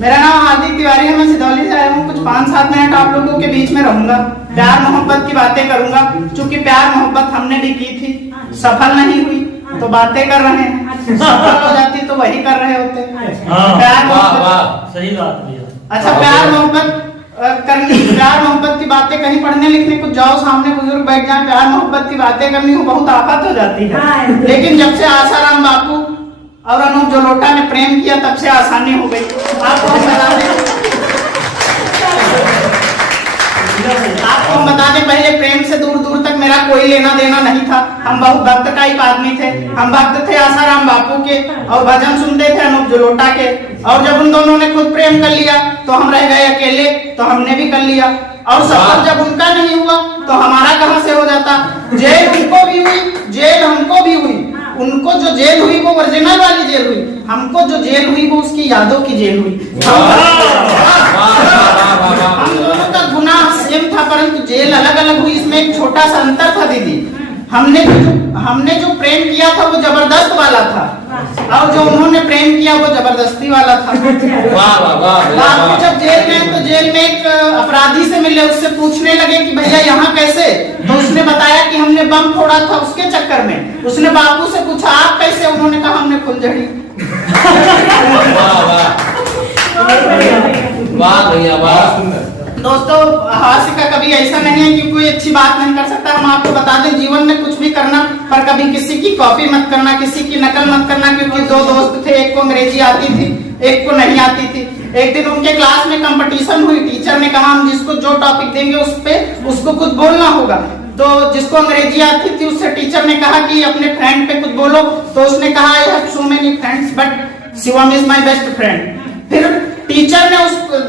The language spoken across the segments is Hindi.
मेरा नाम हार्दिक तिवारी है, मैं सिधौली से आया हूँ। कुछ 5-7 मिनट आप लोगों के बीच में रहूंगा, प्यार मोहब्बत की बातें करूंगा। चूंकि प्यार मोहब्बत हमने भी की थी, सफल नहीं हुई तो बातें कर रहे हैं, सफल हो जाती तो वही कर रहे होते। प्यार मोहब्बत, सही बात भैया। अच्छा, प्यार मोहब्बत करनी, प्यार मोहब्बत की बातें कहीं पढ़ने लिखने कुछ जाओ, सामने बुजुर्ग बैठ जाए, प्यार मोहब्बत की बातें करनी हो बहुत आफत हो जाती है। लेकिन जब से आसाराम बापू और अनूप जलोटा ने प्रेम किया तब से आसानी हो गई। आपको हम बता दें पहले प्रेम से दूर दूर तक मेरा कोई लेना देना नहीं था। हम बहुत भक्त टाइप आदमी थे। हम भक्त थे आसाराम बापू के और भजन सुनते थे अनूप जलोटा के। और जब उन दोनों ने खुद प्रेम कर लिया तो हम रह गए अकेले, तो हमने भी कर लिया। और सफल जब उनका नहीं हुआ तो हमारा कहां से हो जाता। जेल उनको भी हुई, जेल हमको भी हुई। उनको जो जेल हुई वो ओरिजिनल वाली जेल हुई, हमको जो जेल हुई वो उसकी यादों की जेल हुई। हम दोनों का गुनाह सेम था परंतु जेल अलग अलग हुई। इसमें एक छोटा सा अंतर था दीदी, हमने जो प्रेम किया था वो जबरदस्त वाला था और जो उन्होंने प्रेम किया वो जबरदस्ती वाला था। आप जब जेल गए तो जेल में एक अपराधी से मिले, उससे पूछने लगे कि भैया यहाँ कैसे, तो उसने बताया कि हमने बम फोड़ा था उसके चक्कर में। उसने बापू से पूछा आप कैसे, उन्होंने कहा हमने फुलझड़ी। वाह भैया वाह। दोस्तों हास्य का कभी ऐसा नहीं है कि कोई अच्छी बात नहीं कर सकता। हम आपको बता दें जीवन में कुछ भी करना पर कभी किसी की कॉपी मत करना, किसी की नकल मत करना। क्योंकि 2 दोस्त थे, एक को अंग्रेजी आती थी एक को नहीं आती थी। एक दिन उनके क्लास में कंपटीशन हुई, टीचर ने कहा हम जिसको जो टॉपिक देंगे उस पे उसको कुछ बोलना होगा। तो जिसको अंग्रेजी आती थी उससे टीचर ने कहा कि अपने फ्रेंड पे कुछ बोलो, तो उसने कहा आई have so many friends but Shivam is my best friend. फिर टीचर ने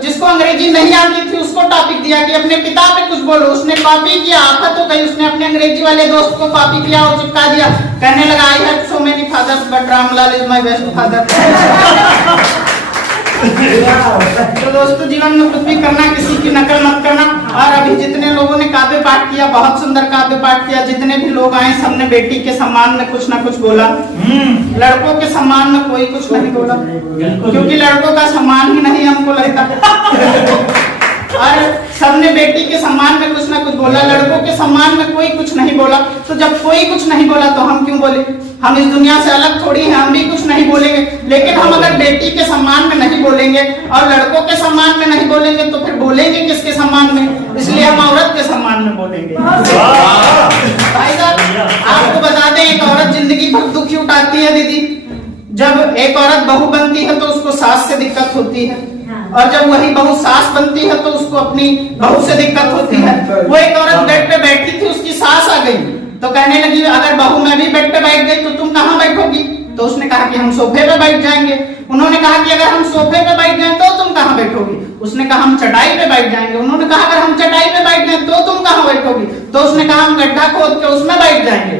जिसको अंग्रेजी नहीं आती थी उसको टॉपिक दिया कि अपने पिता पे कुछ बोलो। उसने कॉपी किया, आफत हो गई। उसने अपने अंग्रेजी वाले दोस्त को कॉपी किया और चिपका दिया। कहने लगा I have so many fathers but Ramlal is my best father. तो दोस्तों जीवन में कुछ भी करना किसी की नकल मत करना। और अभी जितने लोगों ने काव्य पाठ किया, बहुत सुंदर काव्य पाठ किया, जितने भी लोग आए सबने बेटी के सम्मान में कुछ ना कुछ बोला। लड़कों के सम्मान में कोई कुछ नहीं बोला क्योंकि लड़कों का सम्मान ही नहीं हमको लगता। और सबने बेटी के सम्मान में कुछ ना कुछ बोला, लड़कों के सम्मान में कोई कुछ नहीं बोला। तो जब कोई कुछ नहीं बोला तो हम क्यों बोले? हम इस दुनिया से अलग थोड़ी हैं, हम भी कुछ नहीं बोलेंगे। लेकिन हम अगर बेटी के सम्मान में नहीं बोलेंगे और लड़कों के सम्मान में नहीं बोलेंगे तो फिर बोलेंगे किसके सम्मान में? इसलिए हम औरत के सम्मान में बोलेंगे। भाई साहब आपको बता दें एक औरत जिंदगी भर दुखी उठाती है दीदी। जब एक औरत बहू बनती है तो उसको सास से दिक्कत होती है और जब वही बहू सास बनती है तो उसको अपनी बहू से दिक्कत होती है। वो एक औरत बेड पे बैठी थी, उसकी सास आ गई तो कहने लगी अगर बहू मैं भी बेड पे बैठ गई तो तुम कहाँ बैठोगी? तो उसने कहा कि हम सोफे पे बैठ जाएंगे। उन्होंने कहा कि अगर हम सोफे पे बैठ जाएं तो तुम कहाँ बैठोगी? उसने कहा हम चटाई पे बैठ जाएंगे। उन्होंने कहा अगर हम चटाई पे बैठ जाएं तो तुम कहाँ बैठोगी? तो उसने कहा हम गड्ढा खोद के उसमें बैठ जाएंगे।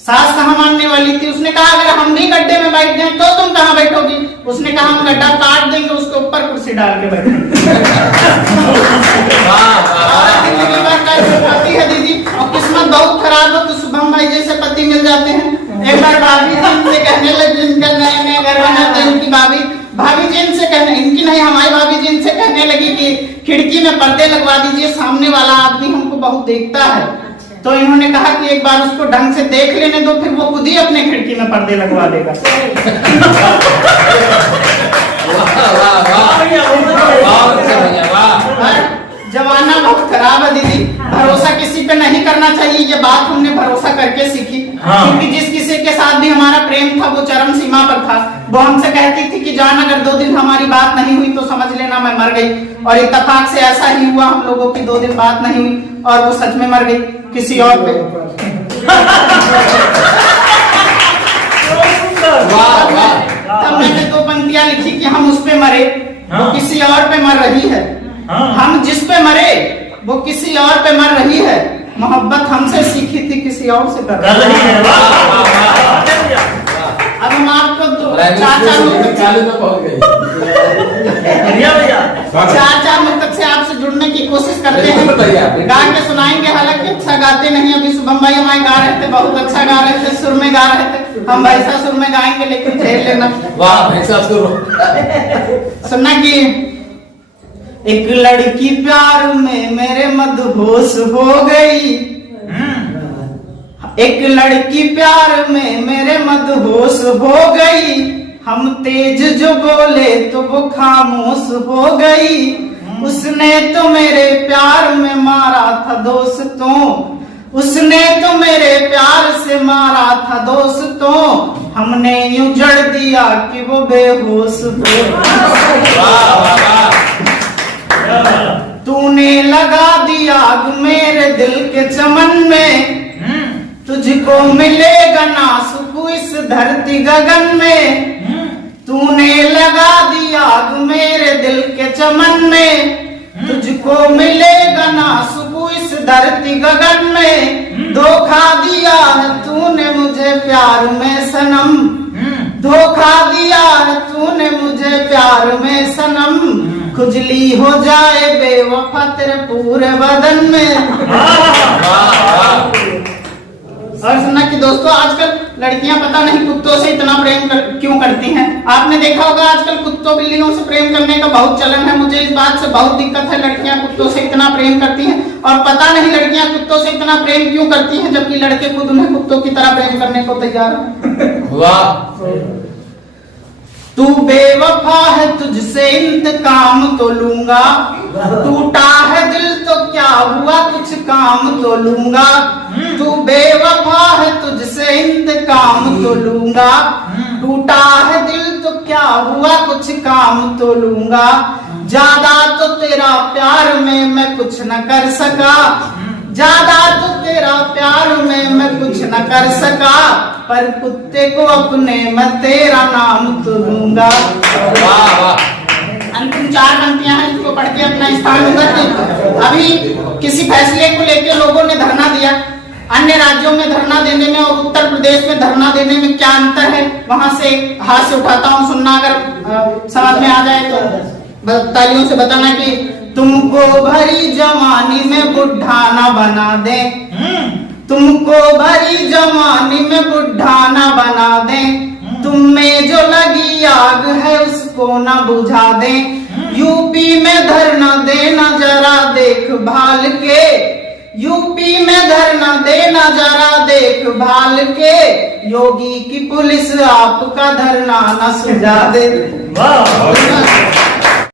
सास कहाँ मानने वाली थी? उसने कहा अगर हम भी गड्ढे में बैठ जाएं तो तुम कहाँ बैठोगी? उसने कहा हम गड्ढा काट देंगे, उसके ऊपर कुर्सी डाल के बैठेंगे। पति है दीदी और किस्मत बहुत खराब हो तो शुभम भाई जैसे पति मिल जाते हैं। एक बार भाभी जी इनसे कहने लगे, जिनका नया नया घर बना था इनकी भाभी जी इनसे कहने, इनकी नहीं हमारी भाभी जी इनसे कहने लगी कि खिड़की में पर्दे लगवा दीजिए, सामने वाला आदमी हमको बहुत देखता है। तो इन्होंने कहा कि एक बार उसको ढंग से देख लेने दो, फिर वो खुद ही अपने खिड़की में पर्दे लगवा देगा। जमाना बहुत खराब है दीदी, भरोसा किसी पे नहीं करना चाहिए। ये बात हमने भरोसा करके सीखी। क्योंकि जिस किसी के साथ भी हमारा प्रेम था वो चरम सीमा पर था। वो हमसे कहती थी कि जान अगर 2 दिन हमारी बात नहीं हुई तो समझ लेना मैं मर गई। और इत्तेफाक से ऐसा ही हुआ, हम लोगों की 2 दिन बात नहीं हुई और वो सच में मर गई किसी और पे। तब मैंने 2 पंक्तियां लिखी कि हम उस पे मरे वो किसी और पे मर रही है, हम जिस पे मरे वो किसी और पे मर रही है, मोहब्बत हमसे सीखी थी किसी और से कर रही है। अब हम आपको 4-4 मुद्दत से आपसे जुड़ने की कोशिश करते हैं, गा के सुनाएंगे। हालांकि अच्छा गाते नहीं, अभी शुभम भाई हमारे गा रहे थे, बहुत अच्छा गा रहे थे, सुर में गा रहे थे। हम वैसा सुर में गाएंगे लेकिन झेल लेना। वाह वैसा सुर। सुनना कि एक लड़की प्यार में मेरे मदहोश हो गई, एक लड़की प्यार में मेरे मदहोश हो गई, हम तेज जो बोले तो वो खामोश हो गई, उसने तो मेरे प्यार में मारा था दोस्तों, उसने तो मेरे प्यार से मारा था दोस्तों, हमने यूं जड़ दिया कि वो बेहोश हो। तूने लगा दिया आग मेरे दिल के चमन में, तुझको मिलेगा ना सुकून इस धरती गगन में, तूने लगा दिया आग मेरे दिल के चमन में, तुझको मिलेगा ना सुकून इस धरती गगन में, धोखा दिया है तूने मुझे प्यार में सनम, धोखा दिया है तूने मुझे प्यार में सनम, खुजली हो जाए बेवफा तेरे पूरे बदन में। और सुना कि दोस्तों आजकल लड़कियां पता नहीं कुत्तों से इतना प्रेम क्यों करती हैं। आपने देखा होगा आजकल कुत्तों बिल्लियों से प्रेम करने का बहुत चलन है। मुझे इस बात से बहुत दिक्कत है, लड़कियां कुत्तों से इतना प्रेम करती हैं और पता नहीं लड़कियां कुत्तों से इतना प्रेम क्यों करती हैं, जबकि लड़के खुद उन्हें कुत्तों की तरह प्रेम करने को तैयार हैं। वाह। तू बेवफा है तुझसे इंतकाम तो लूंगा, टूटा है दिल तो क्या हुआ कुछ काम तो लूंगा, तू बेवफा है तुझसे इंतकाम तो लूंगा, टूटा है दिल तो क्या हुआ कुछ काम तो लूंगा, ज्यादा तो तेरा प्यार में मैं कुछ न कर सका, ज्यादा तो तेरा प्यार में मैं कुछ न कर सका, पर कुत्ते को अपने मैं तेरा नाम तो दूंगा। अंतिम 4 पंक्तियां हैं, इसको पढ़ के अपना स्थान उधर। अभी किसी फैसले को लेकर लोगों ने धरना दिया, अन्य राज्यों में धरना देने में और उत्तर प्रदेश में धरना देने में क्या अंतर है, वहां से हाथ से उठाता हूं, सुनना अगर समझ में आ जाए तो तालियों से बताना कि तुमको भरी जवानी में बुढ़ा ना बना दे, तुमको भरी जवानी में बुढ़ा ना बना दे, तुम में जो लगी आग है उसको ना बुझा दे, यूपी में धरना देना जरा देखभाल के, यूपी में धरना देना जरा देखभाल के, योगी की पुलिस आपका धरना न सुझा दे।